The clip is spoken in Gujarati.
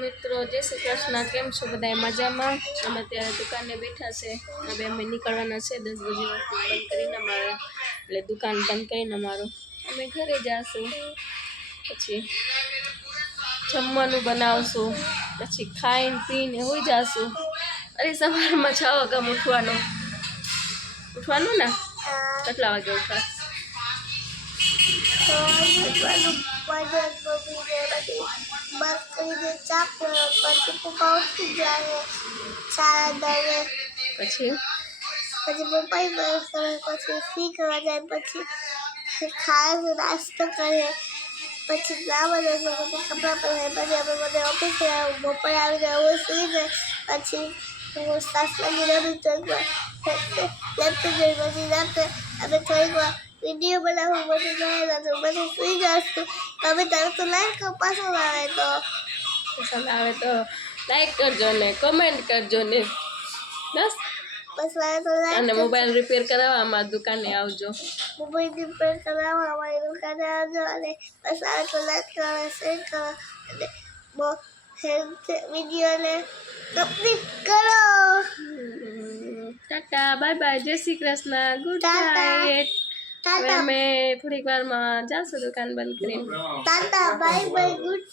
મિત્રો, જય શ્રી કૃષ્ણ. કેમ છો બધા? મજામાં? અમે અત્યારે દુકાને બેઠા છે. હવે અમે નીકળવાના છે 10 વાગે બંધ કરીને અમારે, એટલે દુકાન બંધ કરીને અમારું અમે ઘરે જાશું. પછી જમવાનું બનાવશું, પછી ખાઈને પીને હોઈ જાશું. અરે સવારમાં 6 વાગે ઉઠવાનું ને? કેટલા વાગે ઉઠવા? પછી પપ્પા પછી શીખવા જાય, પછી ખાવાનું નાસ્તો કરે, પછી નાવા પછી કપડાં પહેરે, પછી અમે બધા ઓફિસે બપોર આવીને હું સુઈ જાય, પછી હું સાસલાની રમી ચોકમાં લેપટોપ જોઈ, પછી રાત્રે અમે થોડીક વાર વિડીયો બનાવું, પછી ગયા પછી સુઈ જશું. તમે તારે તો લાઈક પસંદ આવે તો લાઈક કરજો ને કમેન્ટ કરજો ને બસ. અને મોબાઈલ રિપેર કરાવવા અમારી દુકાને આવજો. મોબાઈલ રિપેર કરાવવા અમારી દુકાને આવજો. અને બસ આવે તો લાઈક કરો, શેર કરો અને વિડીયોને કમ્પ્લીટ કરો. ટાટા, બાય બાય, જય શ્રી કૃષ્ણ, ગુડ નાઇટ. હવે અમે થોડીક વારમાં જાશું દુકાન બંધ કરીને. Tata, bye bye, good